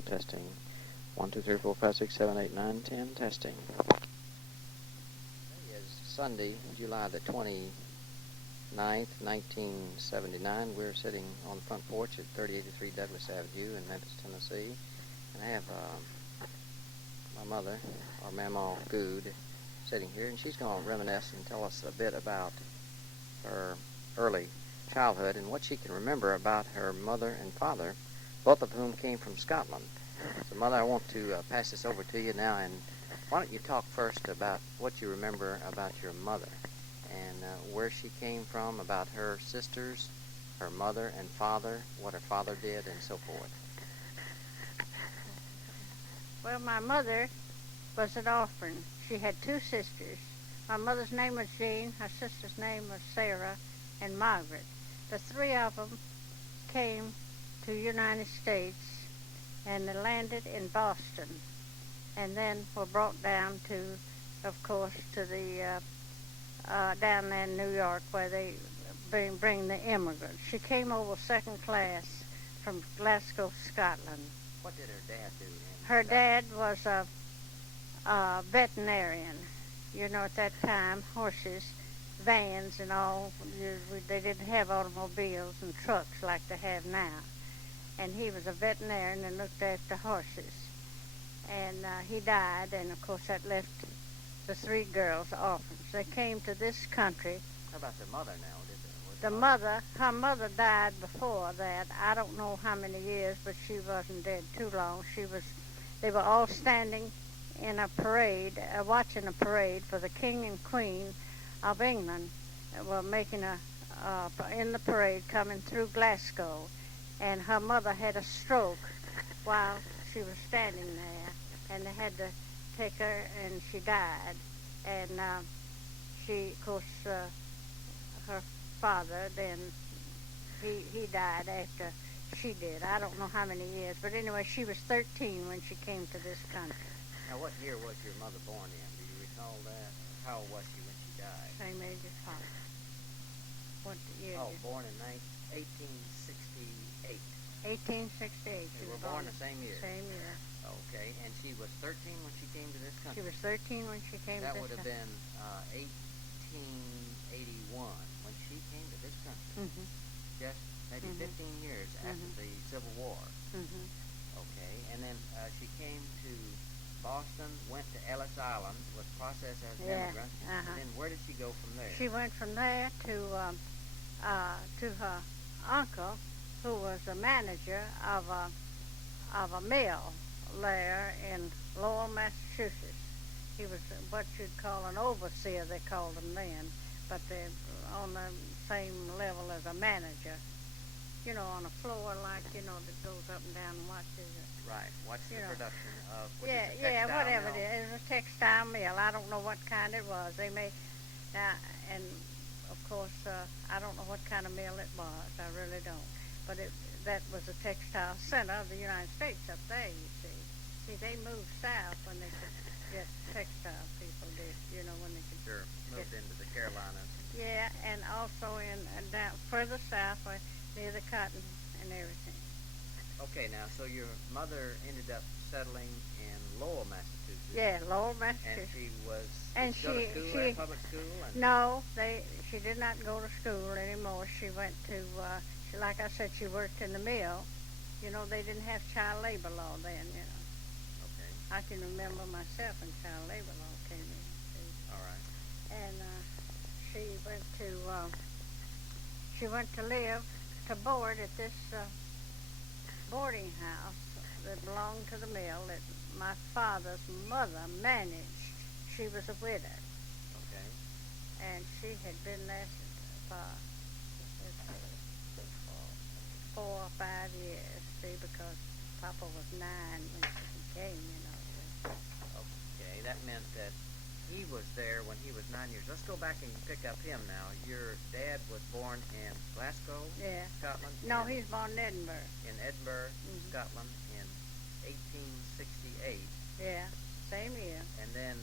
Testing. 1, 2, 3, 4, 5, 6, 7, 8, 9, 10. Testing. Today is Sunday, July the 29th, 1979. We're sitting on the front porch at 3083 Douglas Avenue in Memphis, Tennessee. And I have my mother, or Mamaw Good, sitting here, and she's going to reminisce and tell us a bit about her early childhood and what she can remember about her mother and father, both of whom came from Scotland. So, Mother, I want to pass this over to you now, and why don't you talk first about what you remember about your mother and where she came from, about her sisters, her mother and father, what her father did, and so forth. Well, my mother was an orphan. She had two sisters. My mother's name was Jean, her sister's name was Sarah, and Margaret. The three of them came to the United States, and they landed in Boston, and then were brought down to, of course, to the down there in New York, where they bring the immigrants. She came over second class from Glasgow, Scotland. What did her dad do? Her dad was a veterinarian. You know, at that time, horses, vans, and all, they didn't have automobiles and trucks like they have now. And he was a veterinarian and looked after horses. And he died, and of course that left the three girls orphans. They came to this country. How about the mother now? Her mother died before that. I don't know how many years, but she wasn't dead too long. They were all standing in a parade, watching a parade for the King and Queen of England. Were making in the parade coming through Glasgow. And her mother had a stroke while she was standing there, and they had to take her, and she died. And she, of course, her father, then he died after she did. I don't know how many years, but anyway, she was 13 when she came to this country. Now, what year was your mother born in? Do you recall that? How old was she when she died? Same age as her. What year? Oh, born in 1868. 1868. They were born the same year. Same year. Okay, and she was 13 when she came to this country. She was 13 when she came to this country. That would have been 1881 when she came to this country. Mm-hmm. Just maybe 15 years after the Civil War. Mm-hmm. Okay, and then she came to Boston, went to Ellis Island, was processed as an immigrant, and then where did she go from there? She went from there to her uncle, who was the manager of a mill there in Lowell, Massachusetts. He was what you'd call an overseer, they called him then, but they're on the same level as a manager. You know, on a floor like, that goes up and down and watches it. Right, watch the production of whatever mill. it is. It was a textile mill. I don't know what kind it was. They made, and of course, I don't know what kind of mill it was. I really don't. But that was a textile center of the United States up there, you see. See, they moved south when they could get textile people did, when they could. Sure, moved into the Carolinas. Yeah, and also down further south, near the cotton and everything. Okay, now, so your mother ended up settling in Lowell, Massachusetts. Yeah, Lowell, Massachusetts. And she was, and she go to school, public school? No, she did not go to school anymore. She went to, like I said, she worked in the mill. They didn't have child labor law then, Okay. I can remember myself when child labor law came in. See? All right. And she went to board at this boarding house that belonged to the mill that my father's mother managed. She was a widow. Okay. And she had been there for 4 or 5 years, see, because Papa was 9 when she came, Okay, that meant that he was there when he was 9 years. Let's go back and pick up him now. Your dad was born in Glasgow, Scotland? No, he was born in Edinburgh. In Edinburgh, Scotland, in 1868. Yeah, same year. And then,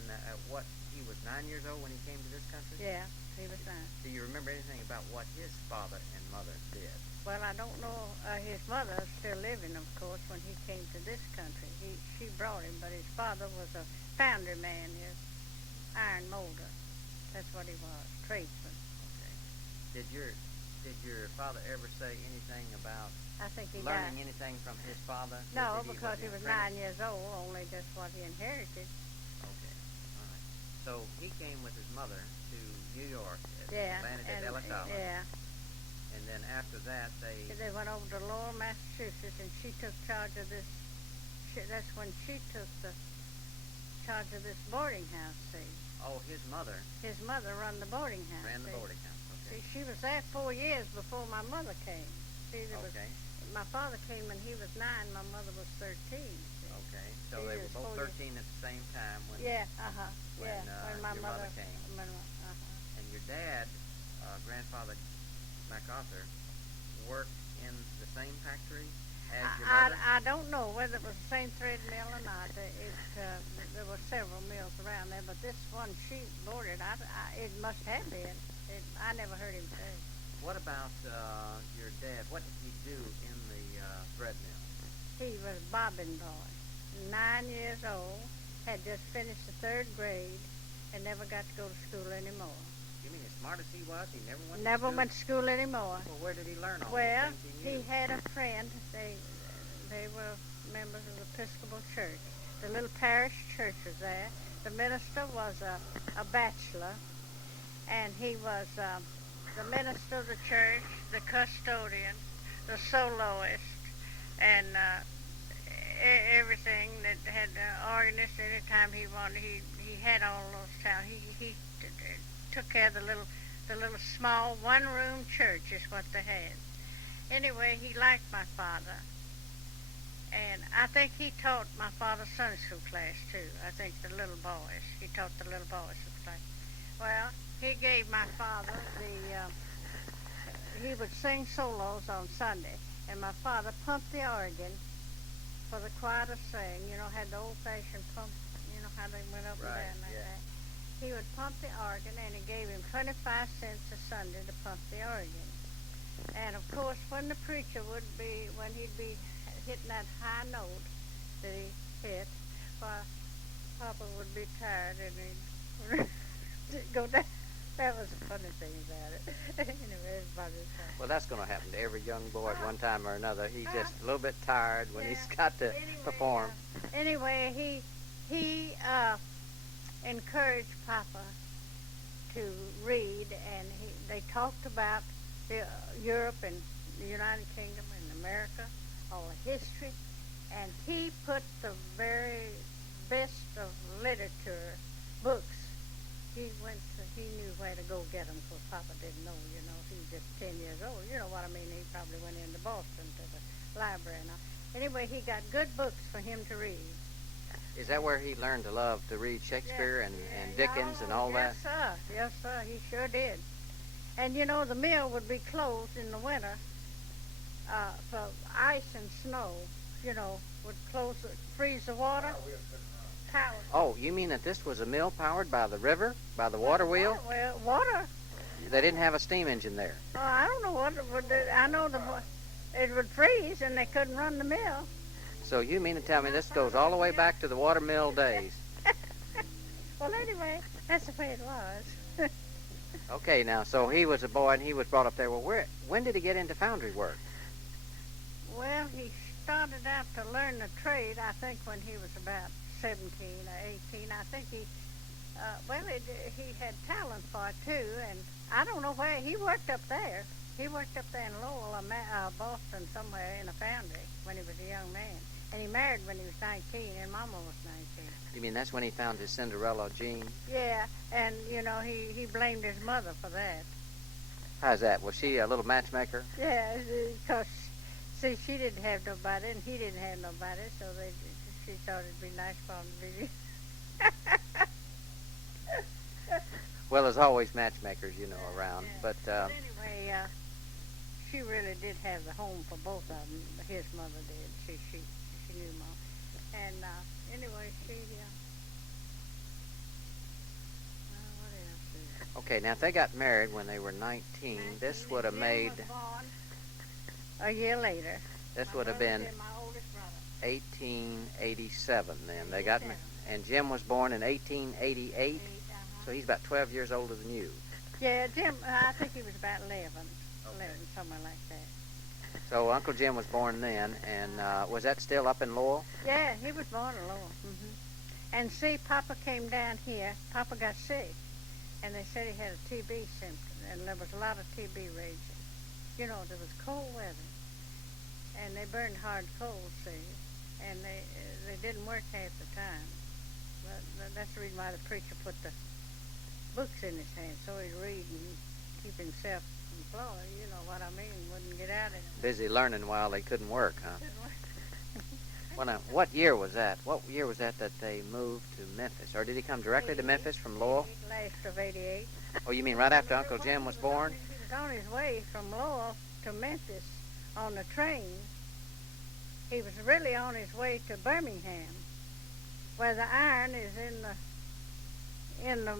he was 9 years old when he came to this country? Yeah, he was 9. Do you remember anything about what his father and mother did? Well, I don't know. His mother is still living, of course, when he came to this country. She brought him, but his father was a foundry man, his iron molder. That's what he was, tradesman. Okay. Did your father ever say anything about I think he learning died. anything from his father? No, Did because he an was apprentice? 9 years old, only just what he inherited. Okay. All right. So he came with his mother to New York, Yeah. landed at And, Ellis Island, yeah. and then after that They went over to Lowell, Massachusetts, and she took charge of this. That's when she took the charge of this boarding house. See, his mother his mother run the boarding house. ran the see. boarding house. Okay. See, she was there 4 years before my mother came. See, Okay. my father came when he was 9. My mother was 13. See. Okay. So She they was were both 4 years. 13 at the same time when Yeah. when, When my your mother came. And your dad, grandfather MacArthur, worked in the same factory as your mother? I don't know whether it was the same thread mill or not. There were several mills around there, but this one she boarded, it must have been. I never heard him say. What about your dad? What did he do in the thread mill? He was bobbin boy, 9 years old, had just finished the 3rd grade, and never got to go to school anymore. You mean as smart as he was, he never went to Never school? went to school anymore. Well, where did he learn all Well, these things he knew? he had a friend. They were members of the Episcopal Church. The little parish church was there. The minister was a bachelor, and he was the minister of the church, the custodian, the soloist, and everything that had organist anytime he wanted. He had all those towns. He took care of the little small one-room church is what they had. Anyway, he liked my father, and I think he taught my father Sunday school class too. I think the little boys. He taught the little boys the class. Well, he gave my father he would sing solos on Sunday, and my father pumped the organ for the choir to sing. You know, had the old-fashioned pump. You know how they went up Right, and down like yeah. that. He would pump the organ, and he gave him 25 cents a Sunday to pump the organ. And of course, when the preacher when he'd be hitting that high note that he hit, why, Papa would be tired and he'd go down. That was a funny thing about it. Anyway, everybody was fine. Well, that's going to happen to every young boy at one time or another. He's just a little bit tired when he's got to perform. Anyway, he encouraged Papa to read, and they talked about Europe and the United Kingdom and America, all the history, and he put the very best of literature books. He knew where to go get them, because Papa didn't know, you know. He was just 10 years old. You know what I mean? He probably went into Boston to the library and all. Anyway, he got good books for him to read. Is that where he learned to love to read Shakespeare and Dickens and all that? Yes, sir. Yes, sir. He sure did. And, you know, the mill would be closed in the winter for ice and snow, you know, would freeze the water. Power. Oh, you mean that this was a mill powered by the river, by the water wheel? Well, water. They didn't have a steam engine there. Oh, I don't know what it would do. I know it would freeze and they couldn't run the mill. So you mean to tell me this goes all the way back to the water mill days? Well, anyway, that's the way it was. Okay, now, so he was a boy and he was brought up there. Well, when did he get into foundry work? Well, he started out to learn the trade, I think, when he was about 17 or 18. I think he had talent for it too, and I don't know where he worked up there. He worked up there in Lowell, Boston, somewhere in a foundry when he was a young man. And he married when he was 19, and Mama was 19. You mean that's when he found his Cinderella jeans? Yeah, and, you know, he blamed his mother for that. How's that? Was she a little matchmaker? Yeah, because, see, she didn't have nobody, and he didn't have nobody, so she thought it'd be nice for him to be. Well, there's always matchmakers, you know, around. Yeah. But anyway, she really did have the home for both of them. His mother did. She knew Mom. And anyway, what else is okay, now if they got married when they were 19, this would have made... Jim was born. a year later. This My would have brother been and my oldest brother. 1887 then. They got me. And Jim was born in 1888, so he's about 12 years older than you. Yeah, Jim, I think he was about 11, somewhere like that. So Uncle Jim was born then, and was that still up in Lowell? Yeah, he was born in Lowell. And see, Papa came down here. Papa got sick, and they said he had a TB symptom, and there was a lot of TB raging. You know, there was cold weather, and they burned hard coal, see, and they didn't work half the time. But that's the reason why the preacher put the books in his hand, so he'd read and keep himself employed, you know what I mean, wouldn't get out of it. Busy learning while they couldn't work, huh? Couldn't work. Well, now, what year was that? What year was that they moved to Memphis? Or did he come directly to Memphis from Lowell? Last of 88. Oh, you mean right after Uncle Jim was born? He was on his way from Lowell to Memphis on the train. He was really on his way to Birmingham, where the iron is in the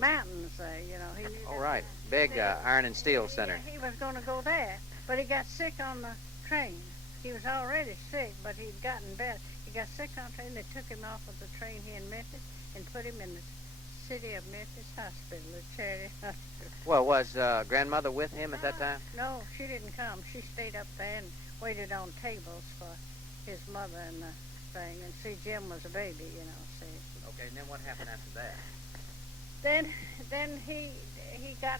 mountains there, you know. He knew Oh, right. Big iron and steel center. Yeah, he was going to go there, but he got sick on the train. He was already sick, but he'd gotten better. He got sick on the train. They took him off of the train here in Memphis and put him in the city of Memphis Hospital, the charity hospital. Well, was grandmother with him at that time? No, she didn't come. She stayed up there and waited on tables for his mother and the thing. And see, Jim was a baby, you know, see. Okay, and then what happened after that? Then he got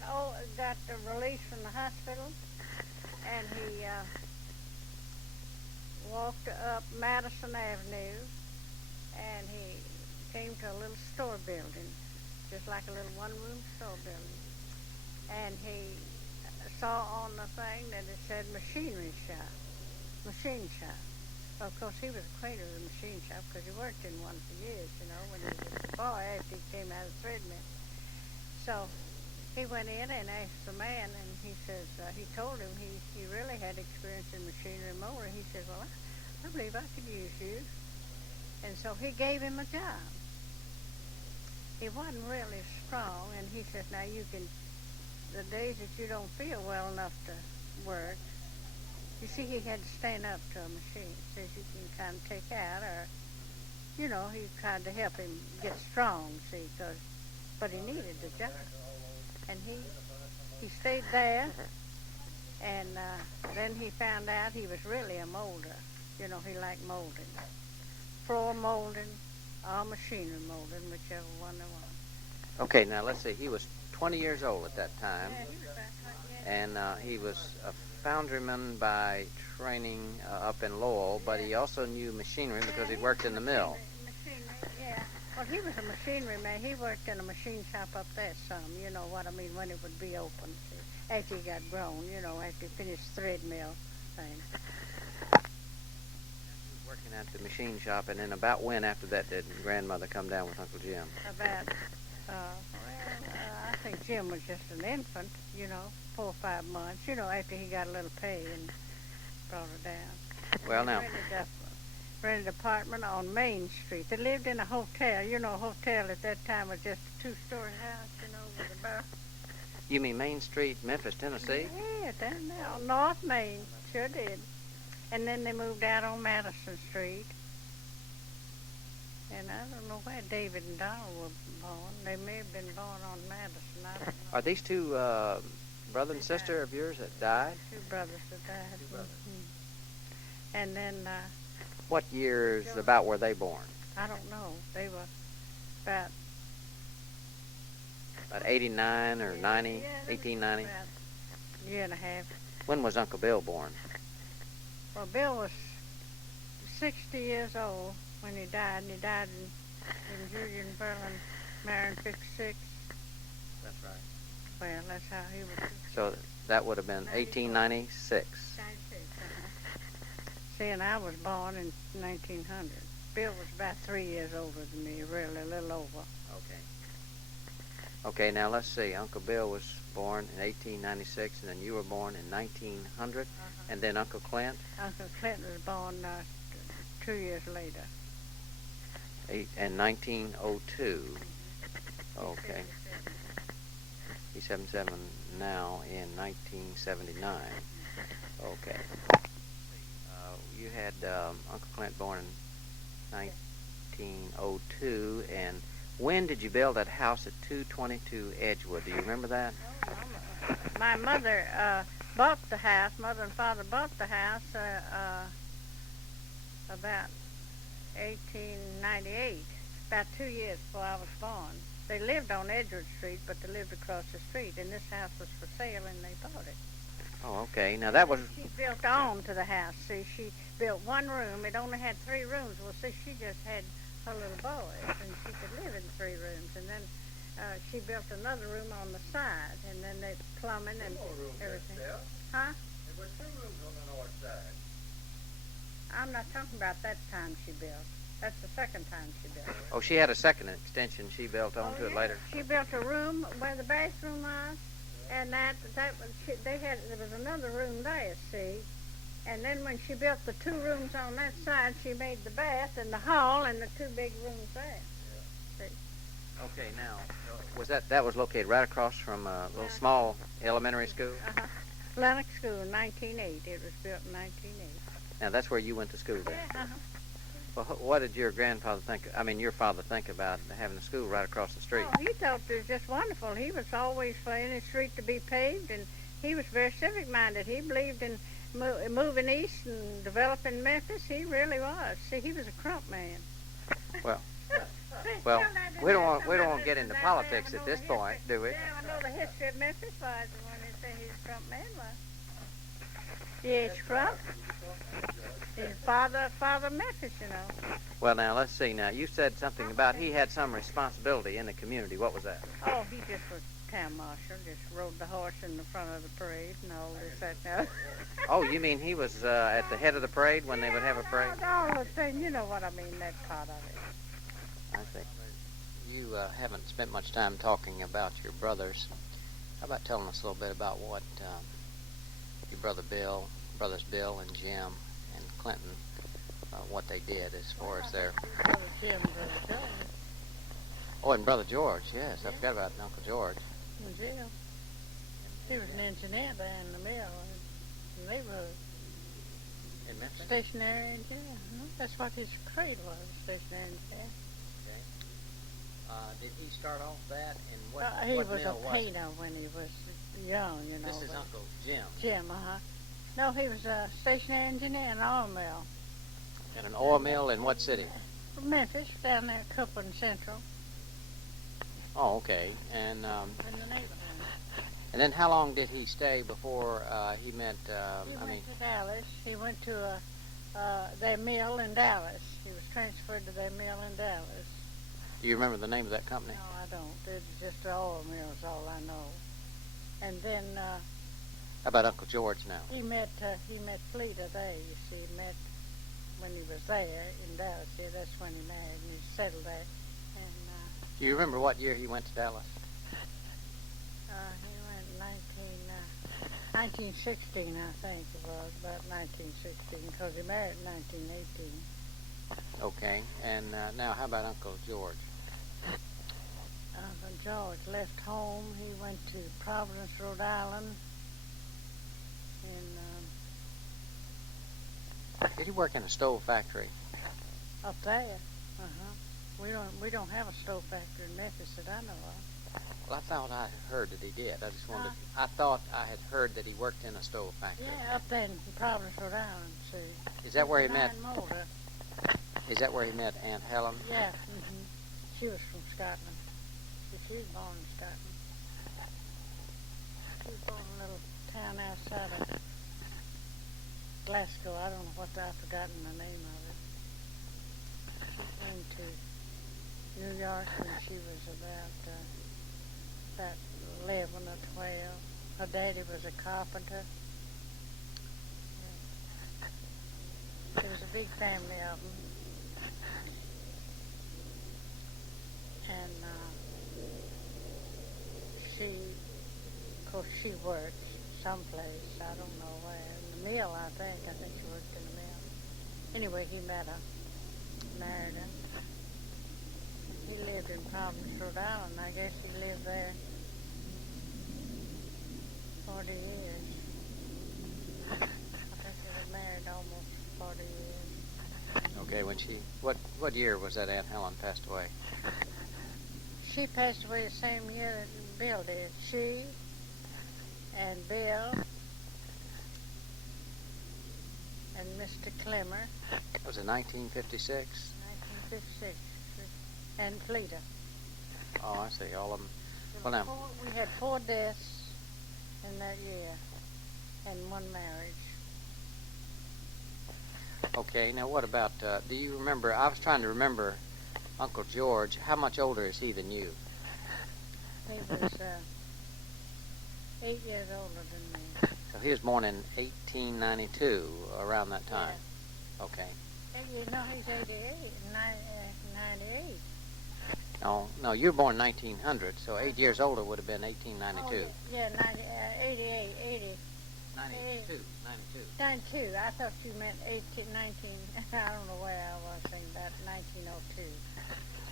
the release from the hospital, and he walked up Madison Avenue, and he came to a little store building, just like a little one-room store building. And he saw on the thing that it said machine shop. Well, of course, he was acquainted with the machine shop because he worked in one for years, you know, when he was a boy after he came out of the thread mill. So he went in and asked the man, and he says, he told him he really had experience in machinery motor. He said, well, I believe I could use you. And so he gave him a job. He wasn't really strong, and he says, now you can, the days that you don't feel well enough to work, you see, he had to stand up to a machine. Says you can kind of take out, or, you know, he tried to help him get strong, see, but he needed the job. And he stayed there, and then he found out he was really a molder. You know, he liked molding. Floor molding, or machinery molding, whichever one they wanted. Okay, now let's see. He was 20 years old at that time, Yeah, he was about 20, yeah. and he was a foundryman by training up in Lowell, but he also knew machinery because he'd worked in the mill. Machinery, yeah. Well, he was a machinery man. He worked in a machine shop up there some, you know what I mean, when it would be open. See, after he got grown, you know, after he finished thread mill thing. Working at the machine shop, and then about when after that did grandmother come down with Uncle Jim? About, I think Jim was just an infant, you know, 4 or 5 months, you know, after he got a little pay and brought her down. Well, now, Rented an apartment on Main Street. They lived in a hotel. You know, a hotel at that time was just a 2-story house, you know, with a bar. you mean Main Street, Memphis, Tennessee? Yeah, down there on North Main. Sure did. And then they moved out on Madison Street. And I don't know where David and Donald were born. They may have been born on Madison. I don't know. Are these two brother and sister of yours that died? 2 brothers that died. 2 brothers. Mm-hmm. And then, What years about were they born? I don't know. They were about 89 or 90, yeah, 1890? about a year and a half. When was Uncle Bill born? Well, Bill was 60 years old when he died, and he died in Julian Berlin, Marion 56. That's right. Well, that's how he was. So that would have been 1896. 96, See, and I was born in 1900. Bill was about 3 years older than me, really, a little over. Okay. Okay, now let's see. Uncle Bill was born in 1896, and then you were born in 1900, and then Uncle Clint? Uncle Clint was born 2 years later. In 1902. Okay. He's 77 now in 1979. Okay. You had Uncle Clint born in 1902, and when did you build that house at 222 Edgewood? Do you remember that? My mother bought the house. Mother and father bought the house about 1898, about 2 years before I was born. They lived on Edgewood Street, but they lived across the street, and this house was for sale, and they bought it. Oh, okay. Now that was... She built on to the house. See, she built one room. It only had 3 rooms. Well, see, she just had her little boys, and she could live in 3 rooms. And then she built another room on the side, and then they plumbing and everything. Huh? There were 2 rooms on the north side. I'm not talking about that time she built. That's the second time she built. Oh, she had a second extension she built onto it later. She built a room where the bathroom was, and that was there was another room there, see. And then when she built the 2 rooms on that side, she made the bath and the hall and the 2 big rooms there. Yeah. See. Okay, now was that was located right across from a little small elementary school? Uh-huh. Lennox School in 1908. It was built in 1908. Now that's where you went to school then. Yeah. Uh-huh. Well, what did your grandfather think? I mean, your father think about having a school right across the street? Oh, he thought it was just wonderful. He was always for any street to be paved, and he was very civic-minded. He believed in moving east and developing Memphis. He really was. See, he was a crump man. Well, we don't want to get into politics at this point, do we? Yeah, I know the history of Memphis was when they say he's a crump man. Yes, crump. His father Memphis, you know. Well, now, let's see. Now, you said something about he had some responsibility in the community. What was that? Oh, he just was town marshal, just rode the horse in the front of the parade and all this, that, and Oh, you mean he was at the head of the parade when they would have a parade? all the thing, you know what I mean, that part of it. I think. You haven't spent much time talking about your brothers. How about telling us a little bit about what your brothers Bill and Jim and Clinton, what they did as far as their... Brother Jim, Brother George. Oh, and Brother George, yes. I forgot about Uncle George. In jail. He was an engineer there in the mill in the neighborhood. In Memphis? Stationary engineer. That's what his trade was, stationary engineer. Did he start off that, and what He what was mill a painter when he was young, you know. This is Uncle Jim. Jim, No, he was a stationary engineer in an oil mill. In an oil mill in what city? Memphis, down there, Copeland Central. Oh, okay. And In the neighborhood. and then how long did he stay before he met? He went to Dallas. He went to their mill in Dallas. He was transferred to their mill in Dallas. Do you remember the name of that company? No, I don't. It's just the oil mill is all I know. And then How about Uncle George now? he met Fleeta there. You see, he met when he was there in Dallas. Yeah, that's when he married and he settled there. And Do you remember what year he went to Dallas? he went in 1916, I think it was, about 1916, because he married in 1918. Okay. And now how about Uncle George? Uncle George left home. He went to Providence, Rhode Island. Did he work in a stove factory? Up there. We don't have a stove factory in Memphis that I know of. Well, I thought I heard that he did. I just wanted. I thought I had heard that he worked in a stove factory. Yeah, up there in Providence, Rhode Island. See. Is that where he met? Moulder. Is that where he met Aunt Helen? Yeah. She was from Scotland. She was born in Scotland. She was born in a little town outside of Glasgow. I don't know I've forgotten the name of it. She came to New York when she was about 11 or 12. Her daddy was a carpenter. There was a big family of them. And she worked someplace, I don't know where, in the mill, I think she worked in the mill. Anyway, he met her, married her. He lived in Providence, Rhode Island. I guess he lived there 40 years. Okay, when she, what year was that Aunt Helen passed away? She passed away the same year that Bill did. She and Bill and Mr. Clemmer, Was it 1956? 1956, and Fleeta. Oh, I see, all of them. There Well, were now, we had 4 deaths in that year and 1 marriage. okay, now what about, do you remember, I was trying to remember Uncle George. How much older is he than you? He was 8 years older than me. So he was born in 1892, around that time. Yeah. Okay. And you know, he's 88, 98. No, you were born in 1900, so 8 years older would have been 1892. Oh, yeah, 88, 80. 92. 92. I thought you meant 18, 19. I don't know where I was thinking about 1902.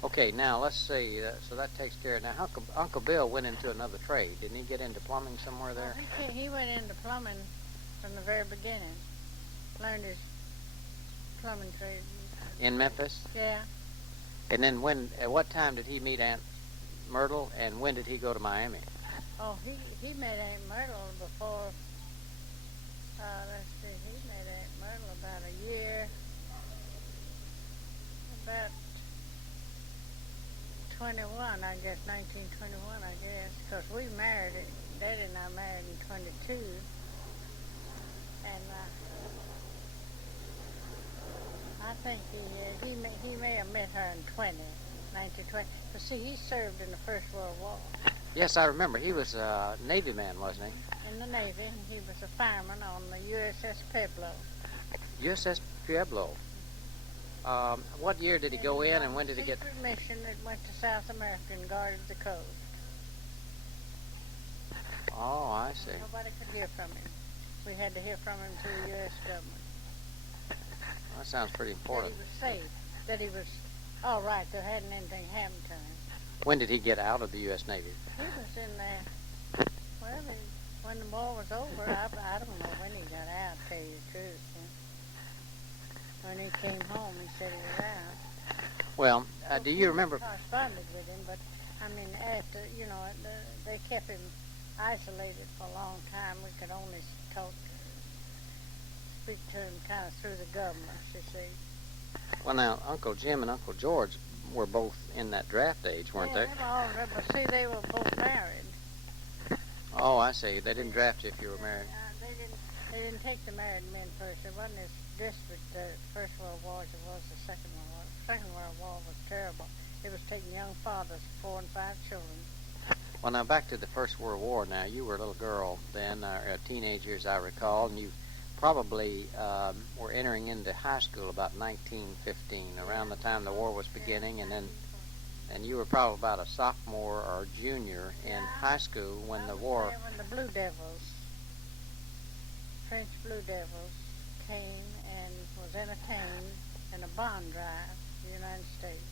Okay, now let's see. So that takes care of it. Now, Uncle Bill went into another trade. Didn't he get into plumbing somewhere there? Oh, he went into plumbing from the very beginning. Learned his plumbing trade. In Memphis? Yeah. And then at what time did he meet Aunt Myrtle, and when did he go to Miami? Oh, he met Aunt Myrtle before, let's see, he met Aunt Myrtle about a year, about 21, I guess, 1921, I guess, because we married, Daddy and I married in 22, and I think he may have met her in 1920. But see, he served in the First World War. Yes, I remember. He was a Navy man, wasn't he? In the Navy, and he was a fireman on the USS Pueblo. USS Pueblo. What year did he go in, and when did he get... Secret mission that went to South America and guarded the coast. Oh, I see. Nobody could hear from him. We had to hear from him through the U.S. government. That sounds pretty important. That he was safe. That he was all right. There hadn't anything happened to him. When did he get out of the U.S. Navy? He was in there. Well, when the war was over, I don't know when he got out, to tell you the truth. When he came home, he said he was out. Well, do you remember... We corresponded with him, but, I mean, after, they kept him isolated for a long time. We could only speak to him kind of through the government, you see. Well, now, Uncle Jim and Uncle George were both in that draft age, weren't they? Yeah, they were all there, but see, they were both married. Oh, I see. They didn't draft you if you were married. They didn't take the married men first. It wasn't as desperate the First World War as it was the Second World War. The Second World War was terrible. It was taking young fathers, 4 and 5 children. Well, now, back to the First World War. Now, you were a little girl then, teenager, as I recall, and you probably were entering into high school about 1915, around the time the war was beginning, and you were probably about a sophomore or junior in high school when the war... When the Blue Devils, French Blue Devils, came and was entertained in a bond drive to the United States.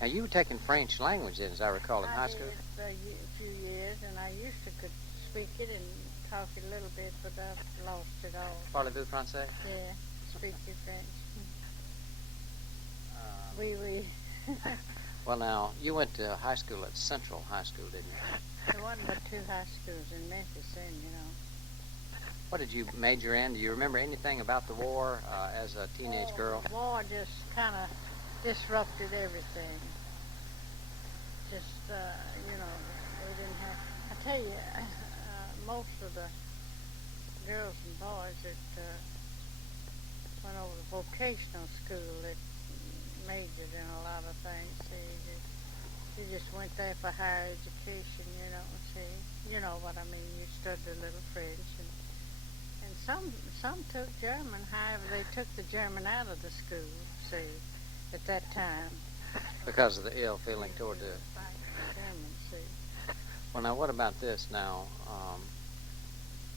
Now, you were taking French language then, as I recall, in high school? I did a few years, and I used to could speak it and talk it a little bit, but I've lost it all. Parlez-vous français? Yeah, speak your French. Oui, oui. Well, now, you went to high school at Central High School, didn't you? There wasn't but 2 high schools in Memphis then, What did you major in? Do you remember anything about the war as a teenage girl? The war just kind of disrupted everything. Just, they didn't have... I tell you, most of the girls and boys that went over to vocational school that majored in a lot of things, you just went there for higher education, you know what I mean. You studied a little French, and some took German. However, they took the German out of the school, at that time. Because of the ill feeling toward the... German, Well, now, what about this now?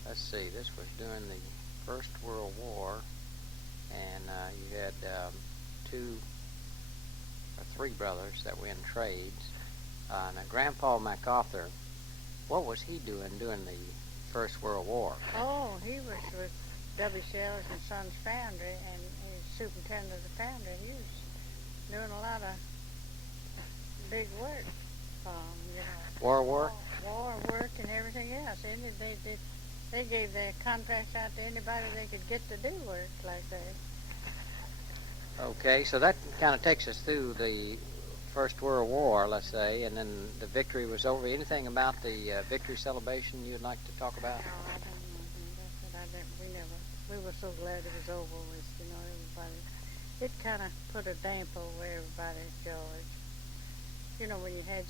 Let's see, this was during the First World War, and you had 3 brothers that were in trades. Now, Grandpa MacArthur, what was he doing during the First World War? Oh, he was with W. Sellers and Sons Foundry, and he's superintendent of the foundry, and he was doing a lot of big work, War work? war work and everything else. And they gave their contracts out to anybody they could get to do work like that. Okay, so that kind of takes us through the First World War, let's say, and then the victory was over. Anything about the victory celebration you'd like to talk about? No, I don't know. We were so glad it was over with, everybody. It kind of put a damp over everybody's joys. When you had,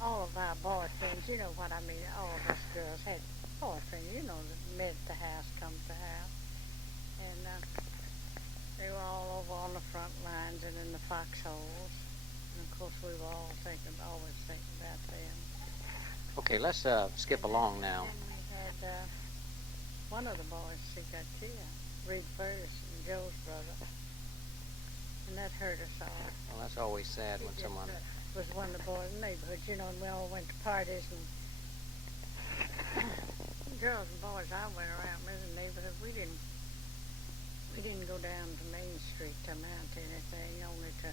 all of our boyfriends, you know what I mean, all of us girls had boyfriends, that met at the house, come to the house. And they were all over on the front lines and in the foxholes. And of course we were always thinking about them. Okay, let's skip along now. And we had one of the boys, he got killed, Reed Ferguson, Joe's brother. And that hurt us all. Well, that's always sad when someone... was one of the boys in the neighborhood, and we all went to parties, and girls and boys I went around with in the neighborhood, we didn't go down to Main Street to mount anything, only to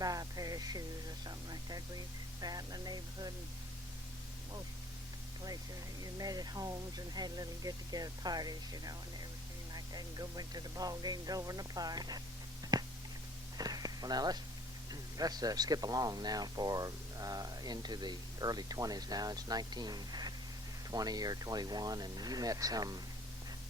buy a pair of shoes or something like that. We were out in the neighborhood, and most places you met at homes and had little get-together parties, and everything like that, and went to the ball games over in the park. Well, now let's skip along now for into the early 20s now. It's 1920 or 21, and you met some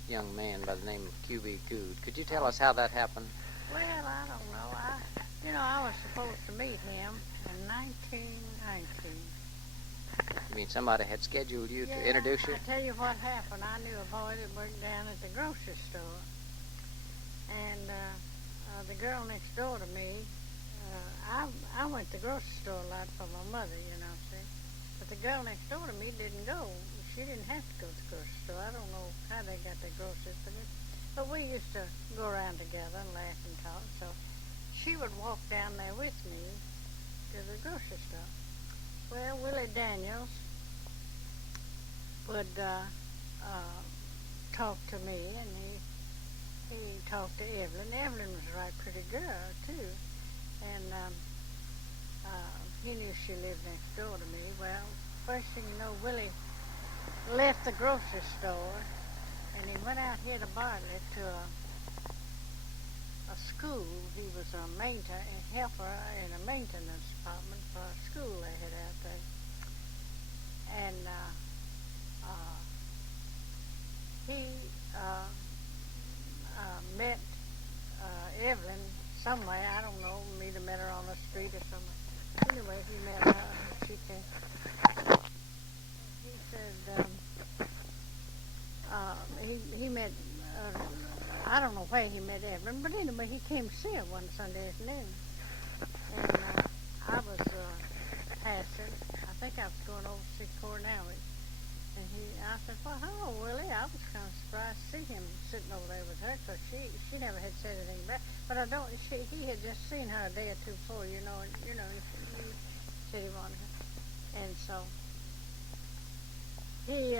young man by the name of Q.B. Good. Could you tell us how that happened? Well, I don't know. I was supposed to meet him in 1919. You mean somebody had scheduled you to introduce you? I tell you what happened. I knew a boy that worked down at the grocery store, and the girl next door to me. I went to the grocery store a lot for my mother, see. But the girl next door to me didn't go. She didn't have to go to the grocery store. I don't know how they got their groceries, but we used to go around together and laugh and talk. So she would walk down there with me to the grocery store. Well, Willie Daniels would talk to me, and he talked to Evelyn. Evelyn was a right pretty girl, too. And he knew she lived next door to me. Well, first thing you know, Willie left the grocery store, and he went out here to Bartlett to a school. He was a helper in a maintenance department for a school they had out there. And he met Evelyn somewhere, I don't know, either met her on the street or something. Anyway, he met her, and she came. He said, he met, I don't know where he met Evelyn, but anyway, he came to see her one Sunday afternoon. And I was passing, I think I was going over to see Cornelius. And I said, well, hello, Willie. I was kind of surprised to see him sitting over there with her, because she never had said anything back. But he had just seen her a day or two before, and he said he wanted her. And so he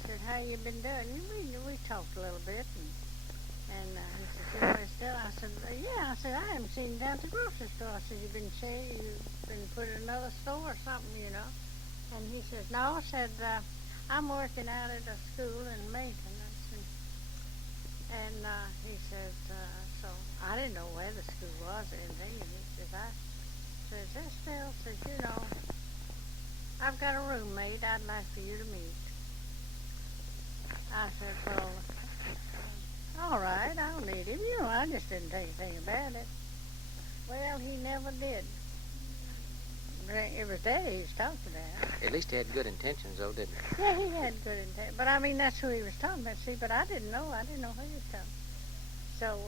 said, how you been doing? We talked a little bit, and he said, Estelle? I said, yeah. I said, I haven't seen you down at the grocery store. I said, you've been put in another store or something, And he says, no. I said, I'm working out at a school in maintenance. And he says, so I didn't know where the school was or anything. And he says, Estelle, says, I've got a roommate I'd like for you to meet. I said, well, all right, I'll meet him. I just didn't think anything about it. Well, he never did. It was Daddy he was talking about. At least he had good intentions, though, didn't he? Yeah, he had good intentions. But, that's who he was talking about, see. But I didn't know who he was talking. So,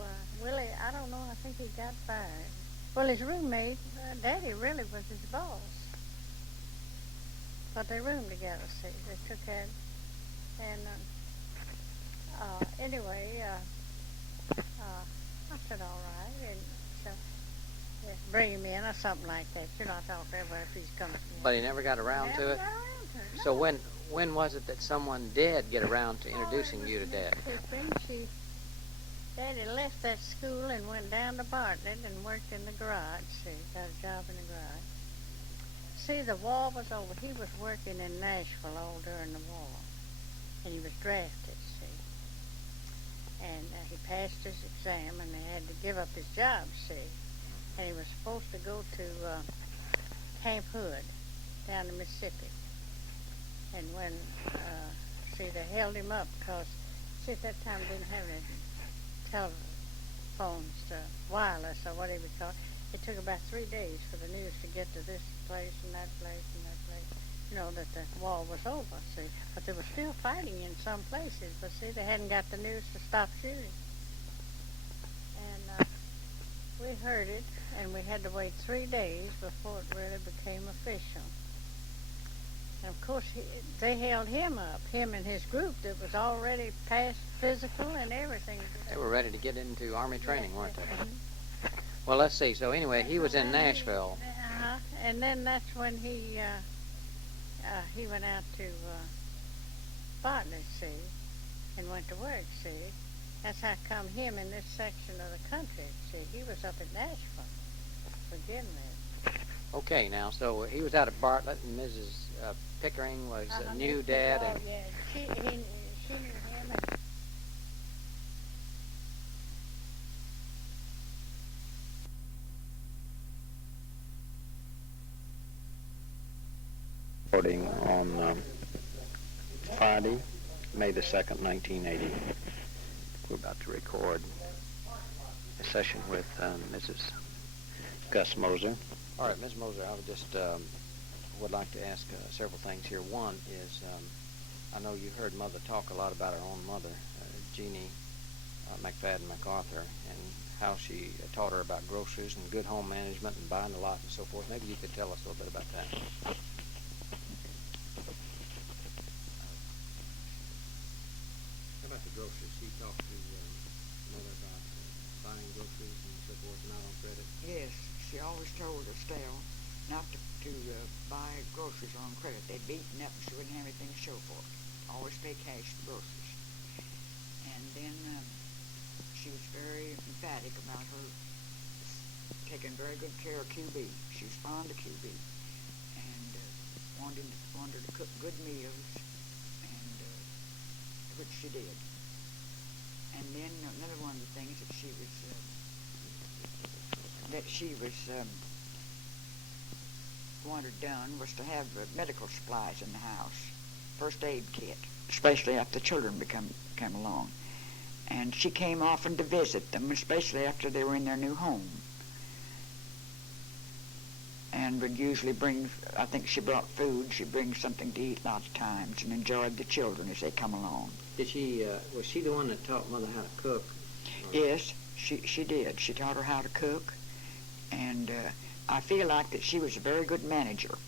Willie, I don't know. I think he got fired. Well, his roommate, Daddy really was his boss. But they roomed together, see. They took care of him. And, anyway, I said, all right. And so... bring him in or something like that. I thought that way if he's coming. But he never got around to it? No. So when when was it that someone did get around to introducing you to Dad? Daddy left that school and went down to Bartlett and worked in the garage. See, got a job in the garage. See, the war was over. He was working in Nashville all during the war, and he was drafted. See, and he passed his exam, and they had to give up his job. See, and he was supposed to go to Camp Hood down in Mississippi. And when, they held him up because, at that time they didn't have any telephones, wireless or whatever you call it. It took about 3 days for the news to get to this place and that place and that place, that the war was over, see. But they were still fighting in some places, but see, they hadn't got the news to stop shooting. And we heard it, and we had to wait 3 days before it really became official. And of course, they held him up, him and his group that was already past physical and everything. They were ready to get into Army training, weren't they? Mm-hmm. Well, let's see. So anyway, he was in Nashville. And then that's when he went out to Bartlett, see, and went to work, see. That's how come him in this section of the country, see. He was up in Nashville to begin with. Okay, now, so he was out at Bartlett, and Mrs. Pickering was new Dad. Oh, yeah. She knew him. And Recording on Friday, May the 2nd, 1980. We're about to record a session with Mrs. Gus Moser. All right, Ms. Moser, I would just would like to ask several things here. One is, I know you heard Mother talk a lot about her own mother, Jeannie McFadden MacArthur, and how she taught her about groceries and good home management and buying a lot and so forth. Maybe you could tell us a little bit about that. How about the groceries? She talked to Mother about buying groceries and so forth, not on credit. Yes, she always told Estelle not to buy groceries on credit. They'd be eaten up and she wouldn't have anything to show for it. Always pay cash for groceries. And then she was very emphatic about her taking very good care of QB. She was fond of QB and wanted her to cook good meals, and which she did. And then another one of the things that she was wanted done was to have medical supplies in the house, first aid kit, especially after the children came along. And she came often to visit them, especially after they were in their new home. And would usually bring, I think she brought food, she'd bring something to eat lots of times and enjoyed the children as they come along. Did she, was she the one that taught Mother how to cook? Yes, she did. She taught her how to cook, and I feel like that she was a very good manager.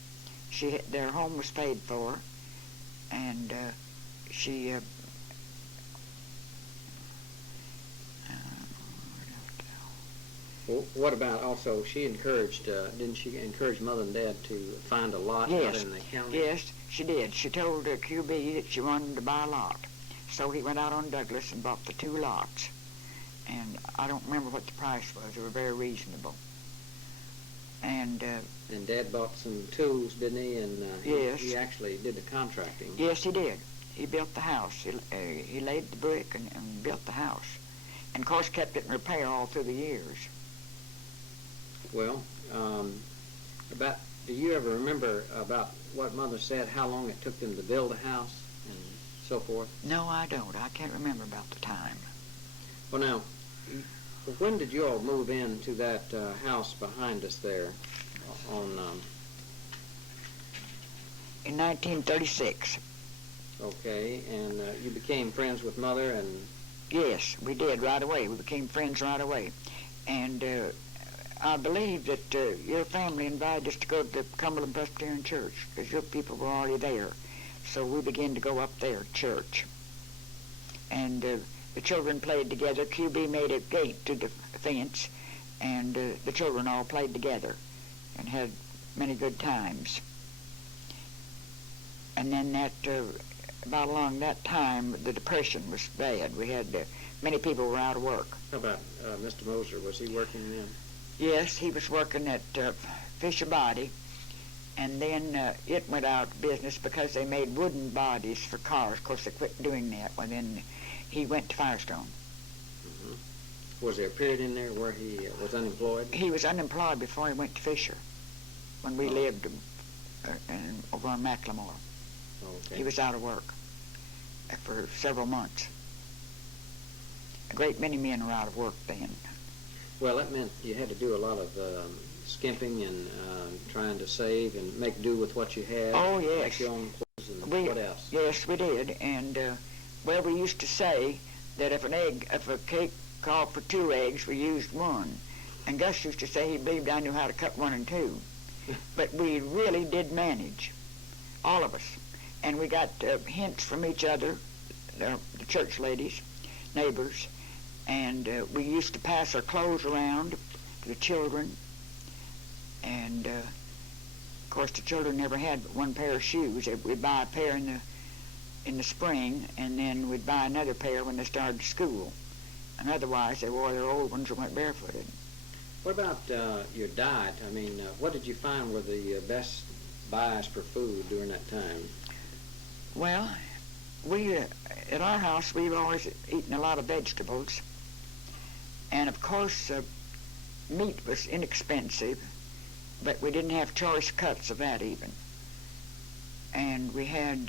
Their home was paid for, and she Well, what about also, she encouraged, didn't she encourage Mother and Dad to find a lot out in the county? Yes, she did. She told QB that she wanted to buy a lot. So he went out on Douglas and bought the 2 lots. And I don't remember what the price was. They were very reasonable. And Dad bought some tools, didn't he? And yes. He actually did the contracting. Yes, he did. He built the house. He laid the brick and built the house. And, of course, kept it in repair all through the years. Well, do you ever remember about what Mother said, how long it took them to build a house and so forth? No, I don't. I can't remember about the time. Well, now, when did you all move into that house behind us there on... In 1936. Okay, and you became friends with Mother and... Yes, we did right away. We became friends right away. And I believe that your family invited us to go to the Cumberland Presbyterian Church because your people were already there. So we began to go up there to church. And the children played together. QB made a gate to the fence, and the children all played together and had many good times. And then that, about along that time, the Depression was bad. We had, many people were out of work. How about Mr. Mosier? Was he working then? Yes, he was working at Fisher Body, and then it went out of business because they made wooden bodies for cars. Of course, they quit doing that. Well, then he went to Firestone. Was there a period in there where he was unemployed? He was unemployed before he went to Fisher, when we lived over on Macklemore. Okay. He was out of work for several months. A great many men were out of work then. Well, that meant you had to do a lot of skimping and trying to save and make do with what you had. Oh, yes. Make your own clothes and what else? Yes, we did. And, well, we used to say that if a cake called for 2 eggs, we used 1. And Gus used to say he believed I knew how to cut 1 and 2. But we really did manage, all of us. And we got hints from each other, the church ladies, neighbors, and we used to pass our clothes around to the children. And, of course, the children never had but 1 pair of shoes. We'd buy a pair in the spring, and then we'd buy another pair when they started school. And otherwise, they wore their old ones or went barefooted. What about your diet? I mean, what did you find were the best buys for food during that time? Well, we, at our house, we've always eaten a lot of vegetables. And, of course, meat was inexpensive, but we didn't have choice cuts of that even. And we had...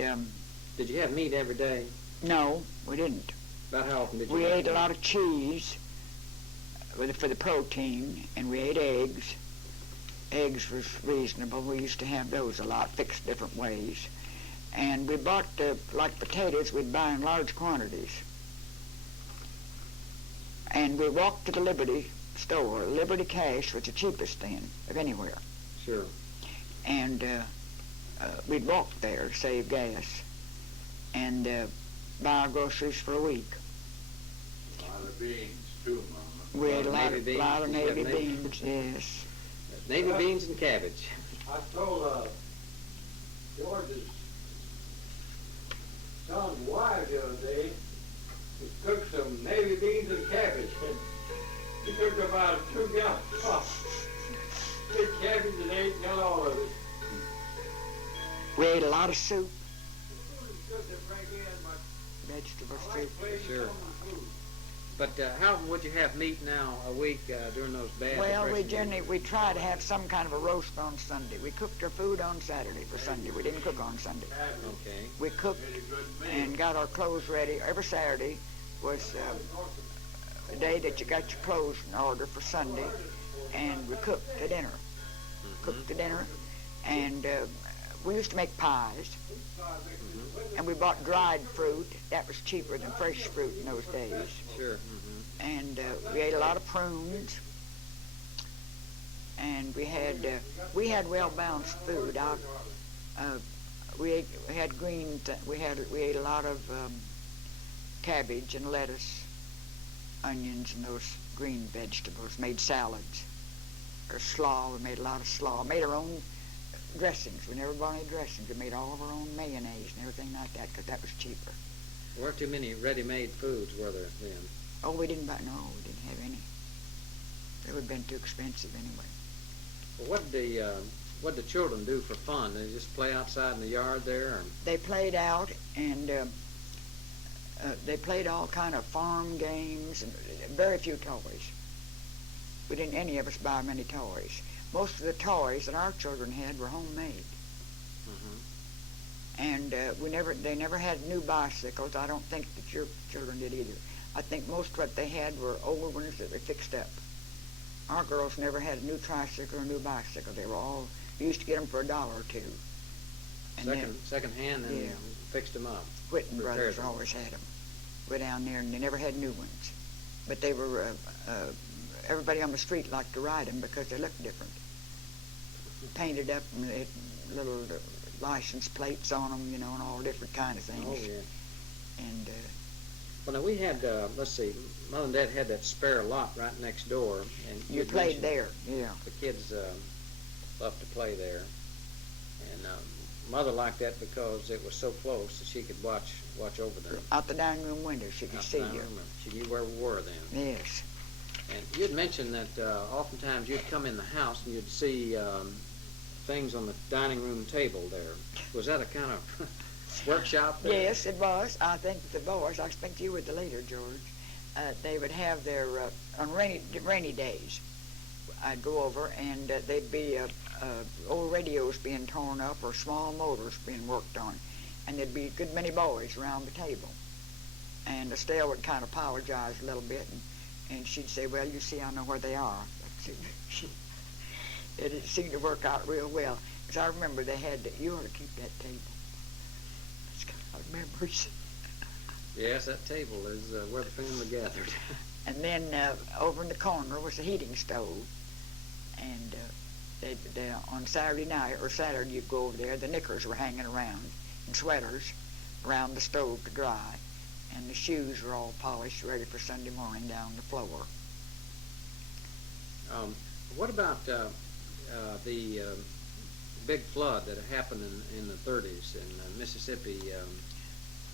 Did you have meat every day? No, we didn't. About how often did you We have ate a lot of cheese for the protein, and we ate eggs. Eggs was reasonable. We used to have those a lot, fixed different ways. And we bought, like potatoes, we'd buy in large quantities. And we walked to the Liberty store. Liberty Cash was the cheapest then, of anywhere. Sure. And we'd walk there to save gas and buy our groceries for a week. A lot of beans, too, Mama. We ate a lot of Navy navy beans, yes. Navy beans and cabbage. I told George's son's wife the other day to cook some navy beans and cabbage. He took about 2 gallons of big cabbage and ate all of it. We ate a lot of soup, The food is good to bring in, but vegetable I like soup. plain Sure. common food. But how often would you have meat now a week during those bad Well, Depression years? we try to have some kind of a roast on Sunday. We cooked our food on Saturday for Sunday. We didn't cook on Sunday. Okay. We cooked Made a good meal. and got our clothes ready. Every Saturday was the day that you got your clothes in order for Sunday, and we cooked the dinner. Cooked the dinner, and we used to make pies, and we bought dried fruit. That was cheaper than fresh fruit in those days. Sure. And we ate a lot of prunes, and we had well-balanced food. We ate a lot of cabbage and lettuce, onions, and those green vegetables. Made salads or slaw. We made a lot of slaw. Made our own dressings. We never bought any dressings. We made all of our own mayonnaise and everything like that because that was cheaper. There weren't too many ready-made foods, were there, then? Oh, we didn't have any. They would have been too expensive anyway. Well, what did the children do for fun? Did they just play outside in the yard there? Or? They played out, and they played all kind of farm games, and very few toys. We didn't any of us buy many toys. Most of the toys that our children had were homemade. And they never had new bicycles. I don't think that your children did either. I think most of what they had were old ones that they fixed up. Our girls never had a new tricycle or a new bicycle. They were all, you used to get them for $1 or $2. And Second hand, and Yeah. fixed them up. Whitten Repaired brothers them. always had them. Go down there, and they never had new ones. But they were, everybody on the street liked to ride them because they looked different. Painted up, and they had little license plates on them, and all different kind of things. Oh, yeah. And Well, now we had, let's see, Mother and Dad had that spare lot right next door. And you had played mentioned there, yeah. The kids loved to play there. And Mother liked that because it was so close that she could watch over them. Out the dining room window, she could see you. She knew where we were then. Yes. And you had mentioned that oftentimes you'd come in the house and you'd see things on the dining room table there. Was that a kind of workshop there? Yes, it was. I think the boys, I expect you were the leader, George, they would have their, on rainy days, I'd go over and they'd be old radios being torn up or small motors being worked on. And there'd be a good many boys around the table. And Estelle would kind of apologize a little bit, and she'd say, well, you see, I know where they are. It seemed to work out real well. Because I remember they had, you ought to keep that table. It's got a lot of memories. Yes, that table is where the family gathered. And then over in the corner was the heating stove. And they on Saturday night, or Saturday, you'd go over there, the knickers were hanging around, and sweaters around the stove to dry. And the shoes were all polished, ready for Sunday morning down the floor. What about the big flood that happened in the 30s in Mississippi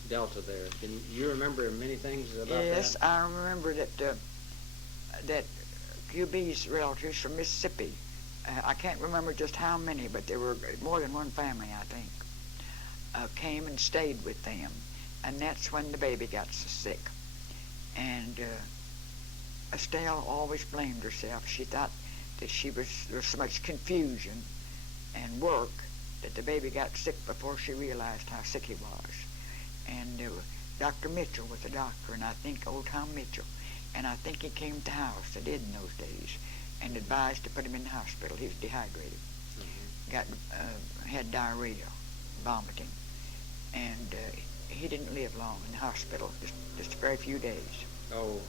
Delta there? Can you remember many things about that? Yes, I remember that QB's relatives from Mississippi, I can't remember just how many, but there were more than one family, I think, came and stayed with them. And that's when the baby got so sick. And Estelle always blamed herself. She thought that there was so much confusion and work that the baby got sick before she realized how sick he was. And Dr. Mitchell was the doctor, and I think old Tom Mitchell, and I think he came to the house, they did in those days, and advised to put him in the hospital. He was dehydrated, had diarrhea, vomiting, and he didn't live long in the hospital, just a very few days. Oh,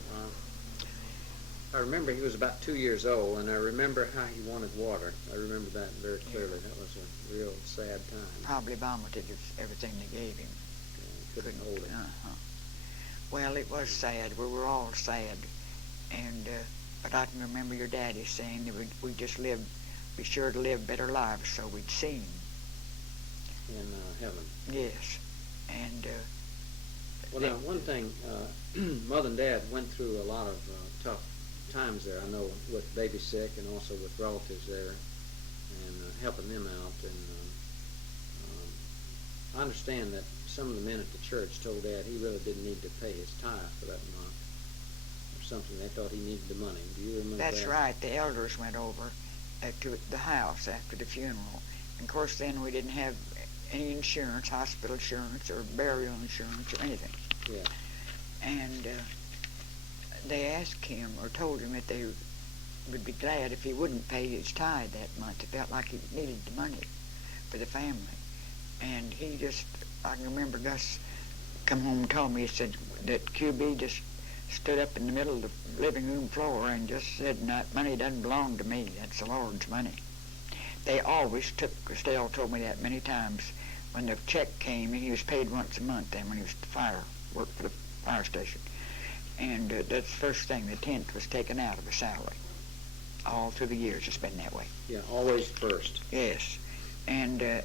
I remember he was about 2 years old, and I remember how he wanted water. I remember that very clearly. That was a real sad time. Probably vomited everything they gave him. Couldn't hold it. Well, it was sad. We were all sad. And but I can remember your daddy saying that we just be sure to live better lives so we'd see him. In heaven. Yes. And well, now, one thing, Mother and Dad went through a lot of tough times there, I know, with baby sick and also with relatives there, and helping them out. And I understand that some of the men at the church told Dad he really didn't need to pay his tithe for that month, or something. They thought he needed the money. Do you remember that? That's right. The elders went over to the house after the funeral. And, of course, then we didn't have any insurance, hospital insurance or burial insurance or anything. Yeah. And they asked him or told him that they would be glad if he wouldn't pay his tithe that month. He felt like he needed the money for the family. And he just, I can remember Gus come home and told me, he said that QB just stood up in the middle of the living room floor and just said, that money doesn't belong to me, that's the Lord's money. They always took, Estelle told me that many times, when the check came, he was paid once a month then when he was worked for the fire station. And that's the first thing, the tenth was taken out of his salary. All through the years it's been that way. Yeah, always first. Yes. And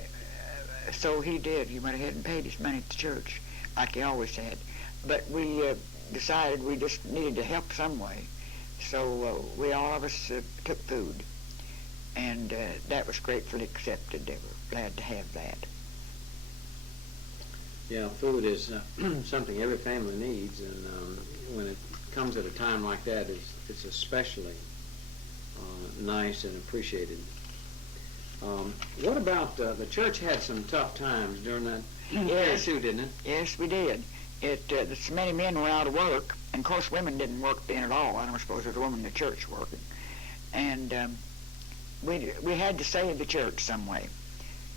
so he did. He went ahead and paid his money at the church, like he always had. But we decided we just needed to help some way. So we all of us took food. And that was gratefully accepted. They were glad to have that. Yeah, food is something every family needs, and when it comes at a time like that, it's especially nice and appreciated. What about the church had some tough times during that period too, didn't it? Yes, we did. So many men were out of work, and of course women didn't work then at all. I don't suppose there was a woman in the church working. And we had to save the church some way.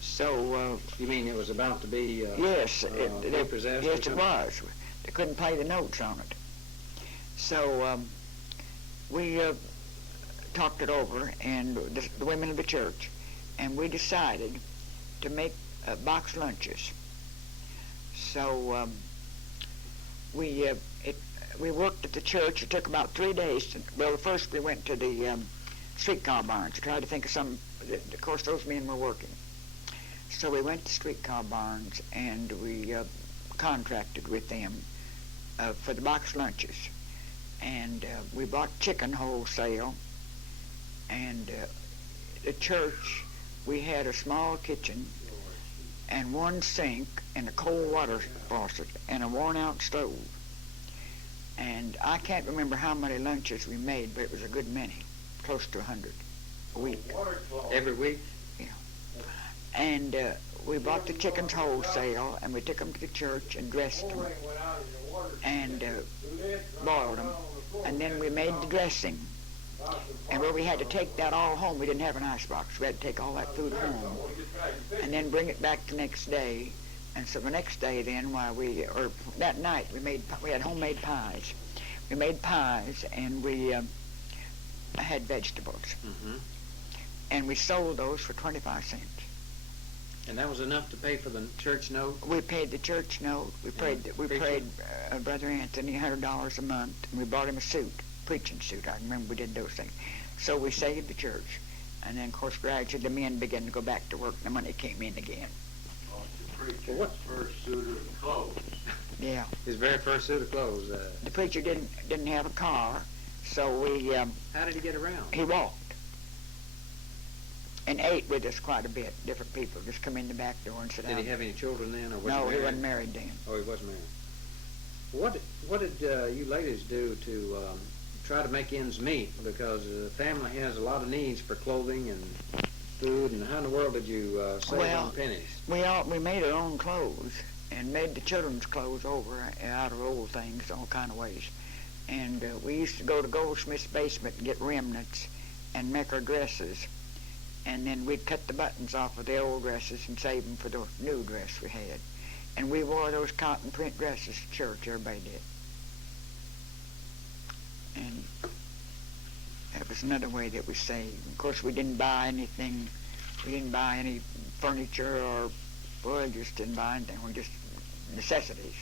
So you mean it was about to be yes, repossessed? Yes, it was. They couldn't pay the notes on it. So we talked it over, and the women of the church, and we decided to make box lunches. So we worked at the church. It took about 3 days. Well, first we went to the streetcar barns to try to think of some. Of course, those men were working. So we went to Streetcar Barns and we contracted with them for the box lunches. And we bought chicken wholesale. And the church, we had a small kitchen and one sink and a cold water faucet and a worn-out stove. And I can't remember how many lunches we made, but it was a good many, close to 100 a week. Every week? Yeah. And we bought the chickens wholesale, and we took them to the church and dressed them and boiled them. And then we made the dressing. And where we had to take that all home, we didn't have an icebox. We had to take all that food home and then bring it back the next day. And so the next day then, or that night, we had homemade pies. We made pies and we had vegetables. Mm-hmm. And we sold those for 25 cents. And that was enough to pay for the church note? We paid the church note. We paid Brother Anthony $100 a month, and we bought him a suit, preaching suit. I remember we did those things. So we saved the church. And then, of course, gradually the men began to go back to work, and the money came in again. The preacher's first suit of clothes. Yeah. His very first suit of clothes. The preacher didn't have a car, so we... How did he get around? He walked. And ate with us quite a bit. Different people just come in the back door and sit down. Did he have any children then? Or was No, he he wasn't married then. Oh, he was married. What did you ladies do to try to make ends meet? Because the family has a lot of needs for clothing and food, and how in the world did you save on pennies? We made our own clothes and made the children's clothes over out of old things all kind of ways. And we used to go to Goldsmith's basement and get remnants and make our dresses. And then we'd cut the buttons off of the old dresses and save them for the new dress we had. And we wore those cotton print dresses to church, everybody did. And that was another way that we saved. Of course, we didn't buy anything. We didn't buy any furniture or, we just didn't buy anything. We just necessities.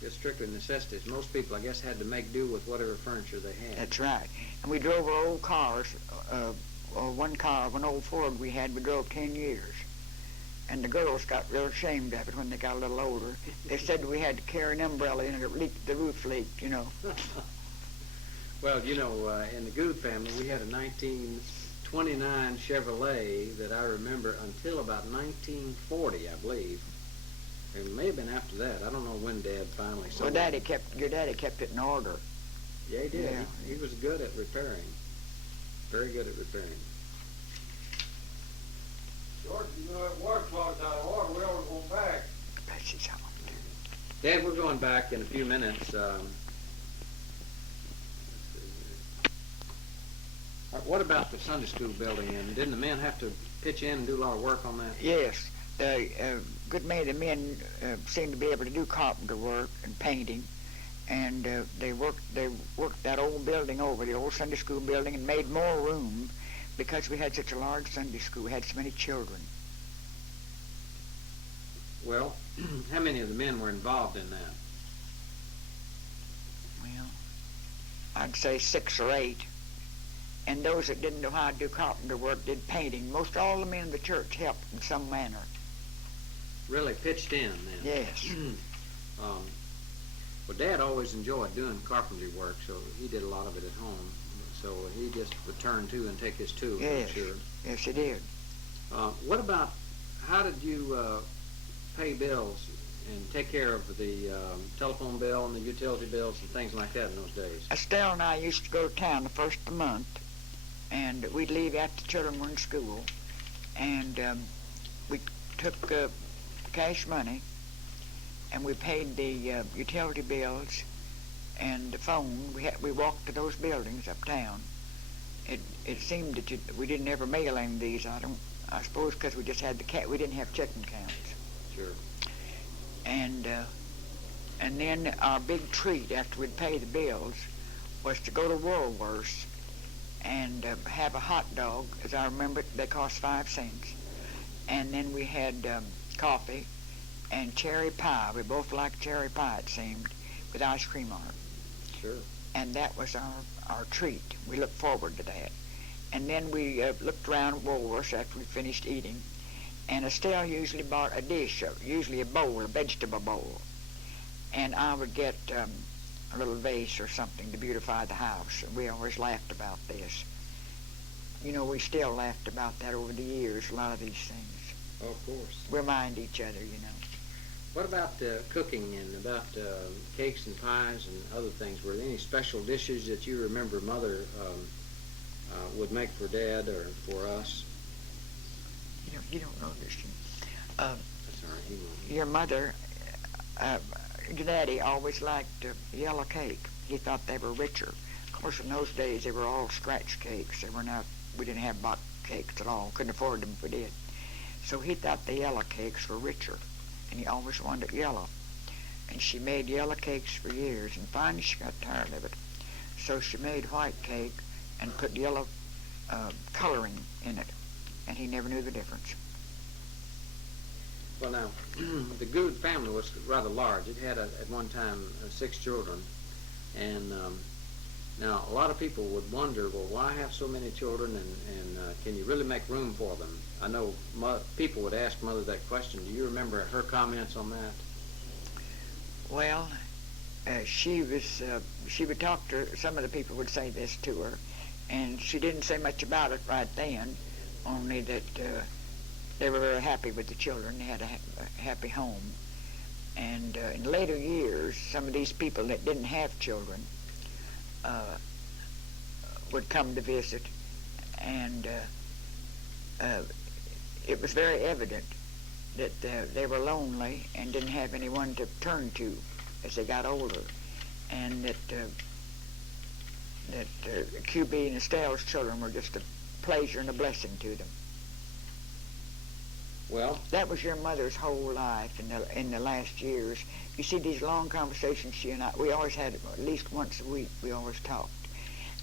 Just strictly necessities. Most people, I guess, had to make do with whatever furniture they had. That's right. And we drove our old cars. One old Ford we had, we drove 10 years. And the girls got real ashamed of it when they got a little older. They said we had to carry an umbrella in it, the roof leaked, you know. Well, you know, in the Good family, we had a 1929 Chevrolet that I remember until about 1940, I believe. It may have been after that. I don't know when Dad finally sold it. Your daddy kept it in order. Yeah, he did. Yeah. He was good at repairing. Very good at repairing. George, you know, that water closet's out of order. We ought to go back. Dad, we're going back in a few minutes. What about the Sunday school building? And didn't the men have to pitch in and do a lot of work on that? Yes. A good many of the men seemed to be able to do carpenter work and painting. And they worked that old building over, the old Sunday school building, and made more room because we had such a large Sunday school. We had so many children. Well, how many of the men were involved in that? Well, I'd say 6 or 8. And those that didn't know how to do carpenter work did painting. Most all the men in the church helped in some manner. Really pitched in then? Yes. Well, Dad always enjoyed doing carpentry work, so he did a lot of it at home. So he just would turn to and take his tools, Yes. I'm sure. Yes, he did. What about, how did you pay bills and take care of the telephone bill and the utility bills and things like that in those days? Estelle and I used to go to town the first of the month, and we'd leave after the children were in school, and we took cash money, and we paid the utility bills and the phone. We walked to those buildings uptown. It seemed that we didn't ever mail any of these. I suppose because we just had we didn't have checking accounts. Sure. And then our big treat after we'd pay the bills was to go to Woolworth's and have a hot dog. As I remember it, they cost 5 cents. And then we had coffee and cherry pie. We both liked cherry pie, it seemed, with ice cream on it. Sure. And that was our treat. We looked forward to that. And then we looked around Woolworth's after we finished eating, And Estelle usually bought a dish, usually a bowl, a vegetable bowl. And I would get a little vase or something to beautify the house. We always laughed about this. You know, we still laughed about that over the years, a lot of these things. Oh, of course. Remind each other, you know. What about cooking and about cakes and pies and other things? Were there any special dishes that you remember Mother would make for Dad or for us? You don't know this. That's all right. He won't. Your mother, your daddy always liked yellow cake. He thought they were richer. Of course, in those days, they were all scratch cakes. They were not, we didn't have box cakes at all. Couldn't afford them if we did. So he thought the yellow cakes were richer, and he always wanted it yellow. And she made yellow cakes for years, and finally she got tired of it. So she made white cake and put yellow coloring in it, and he never knew the difference. Well, now, the Good family was rather large. It had, at one time, 6 children. And now, a lot of people would wonder, well, why have so many children, and can you really make room for them? I know people would ask Mother that question. Do you remember her comments on that? Well, she would talk to, some of the people would say this to her, and she didn't say much about it right then, only that they were very happy with the children. They had a happy home. And in later years, some of these people that didn't have children would come to visit, and it was very evident that they were lonely and didn't have anyone to turn to as they got older, and that QB and Estelle's children were just a pleasure and a blessing to them. Well, that was your mother's whole life in the last years. You see, these long conversations she and I, we always had at least once a week. We always talked,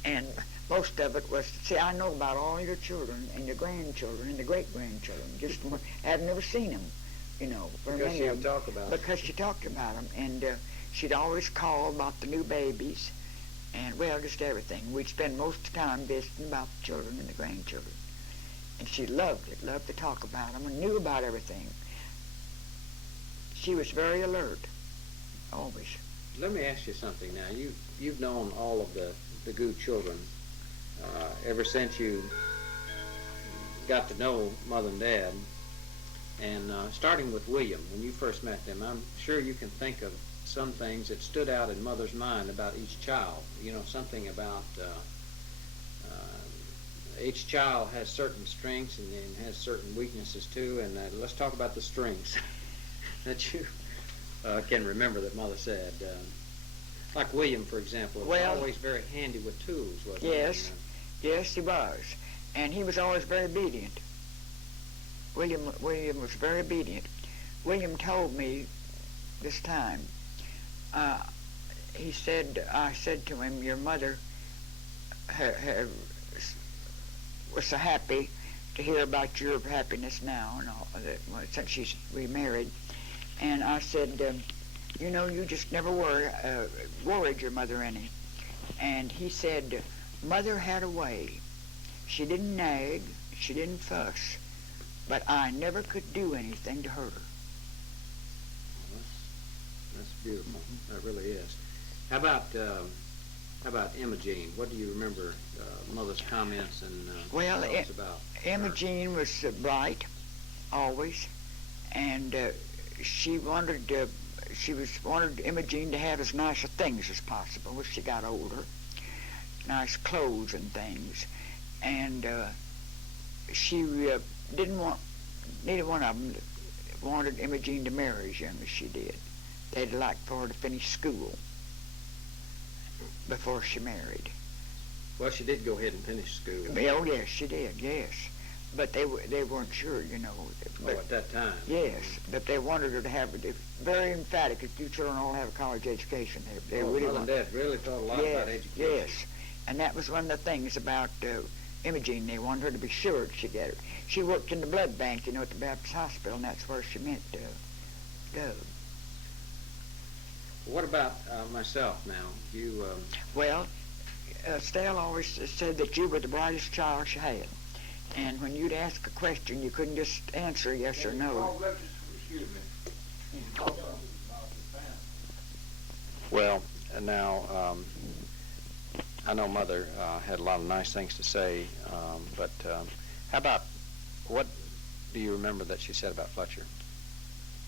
and most of it was, see, I know about all your children and your grandchildren and the great-grandchildren. Just I've never seen them, you know. Because she would talk about them. Because she talked about them, and she'd always call about the new babies, and well, just everything. We'd spend most of the time visiting about the children and the grandchildren. And she loved it, loved to talk about them, and knew about everything. She was very alert, always. Let me ask you something now. You've known all of the Good children ever since you got to know Mother and Dad. And starting with William, when you first met them, I'm sure you can think of some things that stood out in Mother's mind about each child. You know, something about each child has certain strengths and has certain weaknesses too, and let's talk about the strengths that you can remember that Mother said. Like William, for example, was always very handy with tools, wasn't he? Yes, yes, he was. And he was always very obedient. William was very obedient. William told me this time, he said, I said to him, your mother was so happy to hear about your happiness now and all that, since she's remarried. And I said, you know, you just never worried your mother any. And he said, Mother had a way. She didn't nag, she didn't fuss, but I never could do anything to hurt her. Well, that's beautiful. That really is. How about Imogene? What do you remember Mother's comments and thoughts about Imogene was bright, always, and she wanted Imogene to have as nice of things as possible as she got older, nice clothes and things, and she neither one of them wanted Imogene to marry as young as she did. They'd like for her to finish school before she married. Well, she did go ahead and finish school. Oh, yes, she did, yes. But they weren't sure, you know. But, at that time. Yes, but they wanted her to have it. Very emphatic, if you children all have a college education. They really Mother and Dad really thought a lot about education. Yes, and that was one of the things about Imogene. They wanted her to be sure that she'd get it. She worked in the blood bank, you know, at the Baptist Hospital, and that's where she meant to go. What about myself now? You. Well, Estelle always said that you were the brightest child she had. And when you'd ask a question, you couldn't just answer yes or no. Excuse me. Well, now, I know Mother had a lot of nice things to say, but how about, what do you remember that she said about Fletcher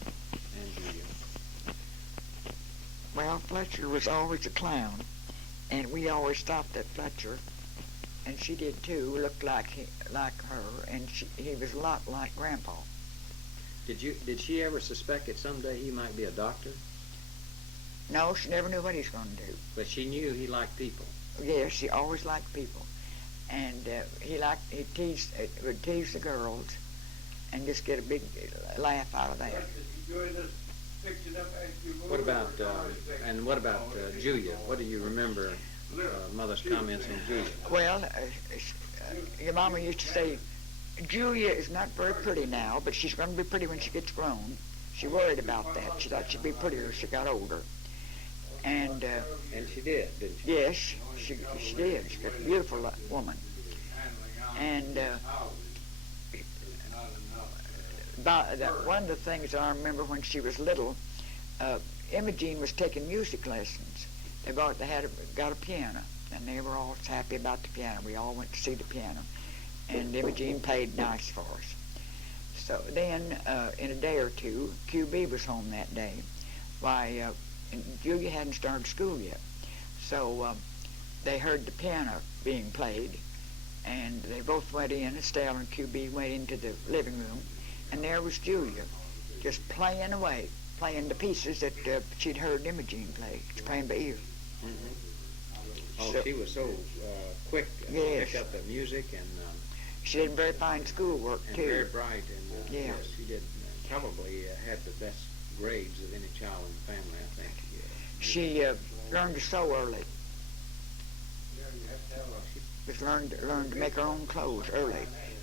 and Julia? Well, Fletcher was always a clown, and we always stopped at Fletcher, and she did too, looked like her, and he was a lot like Grandpa. Did she ever suspect that someday he might be a doctor? No, she never knew what he was going to do. But she knew he liked people. Yes, she always liked people, and he would tease the girls, and just get a big laugh out of that. What about Julia? What do you remember Mother's comments on Julia? Well, your mama used to say, Julia is not very pretty now, but she's going to be pretty when she gets grown. She worried about that. She thought she'd be prettier as she got older. And she did, didn't she? yes, she did. She's a beautiful woman. And one of the things I remember when she was little, Imogene was taking music lessons. They got a piano, and they were all happy about the piano. We all went to see the piano, and Imogene played nice for us. So then, in a day or two, QB was home that day. Why, Julia hadn't started school yet. So they heard the piano being played, and they both went in. Estelle and QB went into the living room, and there was Julia, just playing away, playing the pieces that she'd heard Imogene play, playing by ear. Mm-hmm. Oh, So- she was so quick to Yes. pick up the music, and She did very fine schoolwork, too. very bright, and Yeah. yes, she did probably had the best grades of any child in the family, I think. She learned to sew early. Just learned to make her own clothes early.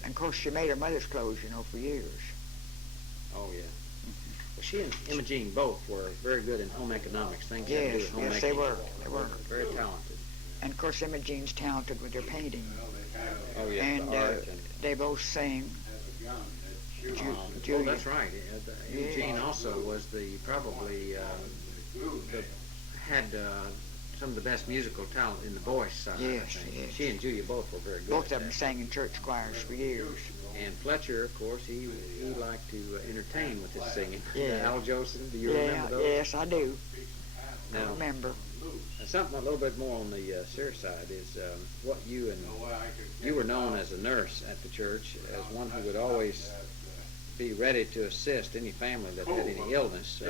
And, of course, she made her mother's clothes, for years. Oh, yeah. Well, she and Imogene both were very good in home economics, things had to do Yes, with homemaking. yes, they were. They were. Very talented. And, of course, Imogene's talented with her painting. Oh, yeah, And the art and... they both sang. Oh, Julia. that's right. Imogene also was probably had some of the best musical talent in the voice side. I Yes, think. yes. She and Julia both were very good. Both at of them that. sang in church choirs for years. And Fletcher, of course, he liked to entertain with his singing. Yeah. Al Jolson, do you Yeah, remember those? yes, I do. I Now, remember. something a little bit more on the serious side is what you were known as a nurse at the church, as one who would always be ready to assist any family that had any illness.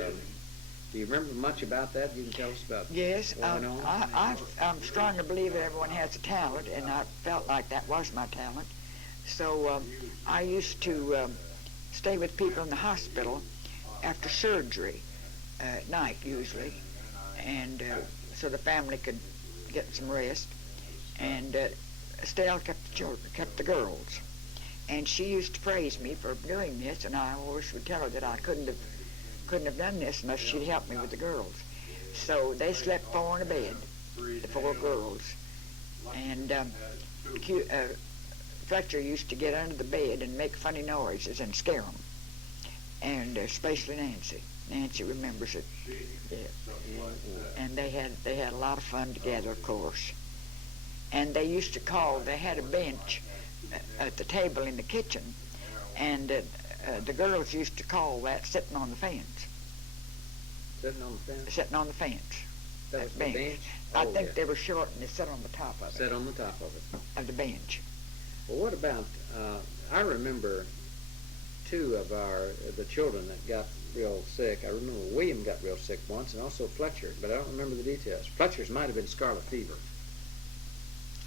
Do you remember much about that? You can tell us about Yes, what went on? I'm strong to believe that everyone has a talent, and I felt like that was my talent. So I used to stay with people in the hospital after surgery at night, usually, and so the family could get some rest. And Estelle kept the girls, and she used to praise me for doing this, and I always would tell her that I couldn't have done this unless she'd helped me with the girls. So they slept four in a bed, the four girls, and Fletcher used to get under the bed and make funny noises and scare them, and especially Nancy. Nancy remembers it. Yeah. And they had a lot of fun together, of course. And they used to they had a bench at the table in the kitchen, and the girls used to call that sitting on the fence. Sitting on the fence? Sitting on the fence. That was the bench? I Oh, think yeah. they were short and they sat on the top of it. Sat on the top of it. Of the bench. Well, what about, I remember two of the children that got real sick. I remember William got real sick once, and also Fletcher, but I don't remember the details. Fletcher's might have been scarlet fever.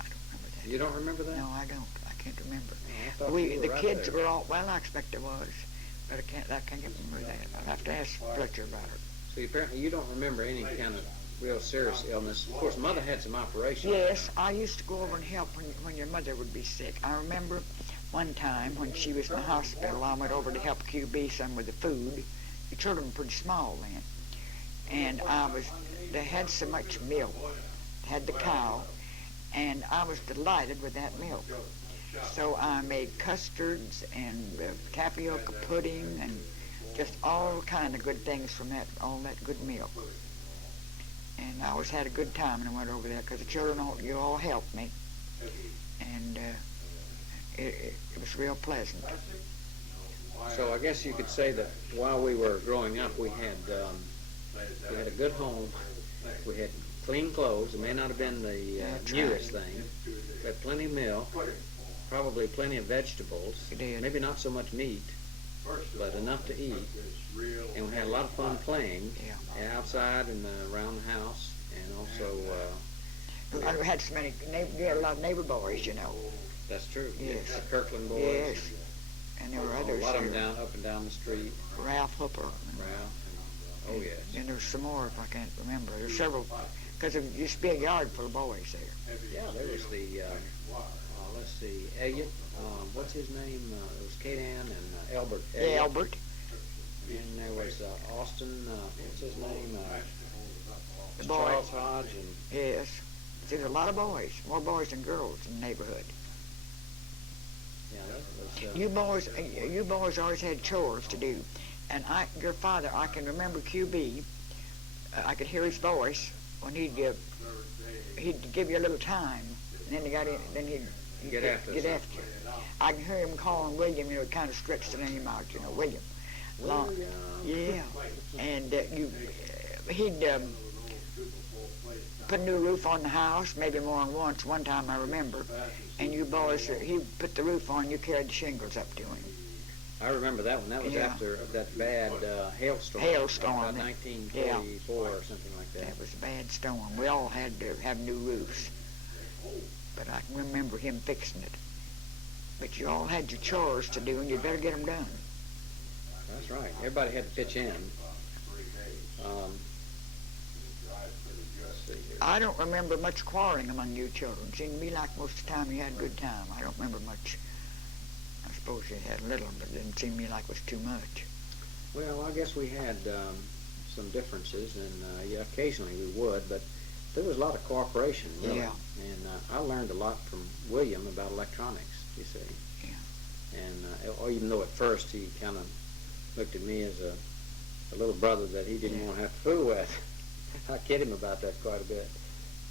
I don't remember that. You don't remember that? No, I don't. I can't remember. Oh, I thought you were The right kids there. were all, well, I expect there was, but I can't remember that. I'll have to ask Fletcher about it. So apparently you don't remember any kind of real serious illness. Of course, Mother had some operations. Yes, I used to go over and help when your mother would be sick. I remember one time when she was in the hospital, I went over to help QB some with the food. The children were pretty small then. And they had so much milk, had the cow, and I was delighted with that milk. So I made custards and tapioca pudding and just all kind of good things from that, all that good milk. And I always had a good time when I went over there because the children, you all helped me. And it was real pleasant. So I guess you could say that while we were growing up, we had a good home. We had clean clothes. It may not have been the newest thing. We had plenty of milk, probably plenty of vegetables. Maybe not so much meat, but enough to eat. And we had a lot of fun playing outside and around the house, and also. I had so many. We had a lot of neighbor boys, you know. That's true. Yes. The Kirkland boys. Yes. And there were others. A lot of them up and down the street. Ralph Hooper. Oh, yes. And there's some more if I can't remember. There's several, because there used to be a yard full of boys there. Yeah, there was the, let's see, Elliot, what's his name? It was Kate Ann and Albert. Yeah, Albert. And there was Austin, what's his name? The boy. Charles Hodge. And Yes. There's a lot of boys, more boys than girls in the neighborhood. Yeah, that was, You boys always had chores to do. And your father, I can remember QB, I could hear his voice when he'd give you a little time, and then he'd get after you. I can hear him calling William, you know, kind of stretch the name out, you know, William. Yeah, and he'd put a new roof on the house, maybe more than once. One time I remember, and you boys, he put the roof on, you carried the shingles up to him. I remember that one. That was after that bad hailstorm. About 1944 or something like that. That was a bad storm. We all had to have new roofs. But I can remember him fixing it. But you all had your chores to do, and you'd better get them done. That's right. Everybody had to pitch in. I don't remember much quarreling among you children. It seemed to me like most of the time you had a good time. I don't remember much. I suppose you had a little, but it didn't seem to me like it was too much. Well, I guess we had some differences, and occasionally we would, but there was a lot of cooperation, really. Yeah. And I learned a lot from William about electronics, you see. Yeah. And even though at first he kind of looked at me as a little brother that he didn't want to have to fool with. I kid him about that quite a bit.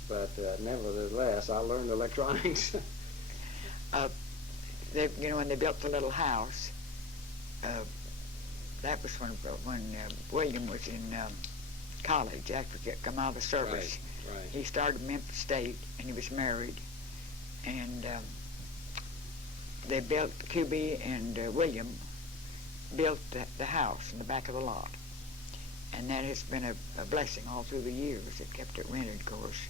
But nevertheless, I learned electronics. When they built the little house, that was when William was in college after he come out of the service. Right. He started Memphis State, and he was married. And they built, QB and William built the house in the back of the lot. And that has been a blessing all through the years. It kept it rented, of course.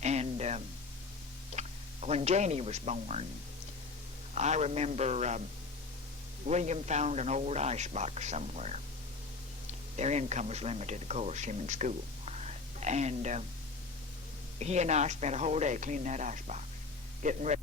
And when Janie was born, I remember William found an old icebox somewhere. Their income was limited, of course, him in school. And he and I spent a whole day cleaning that icebox, getting ready.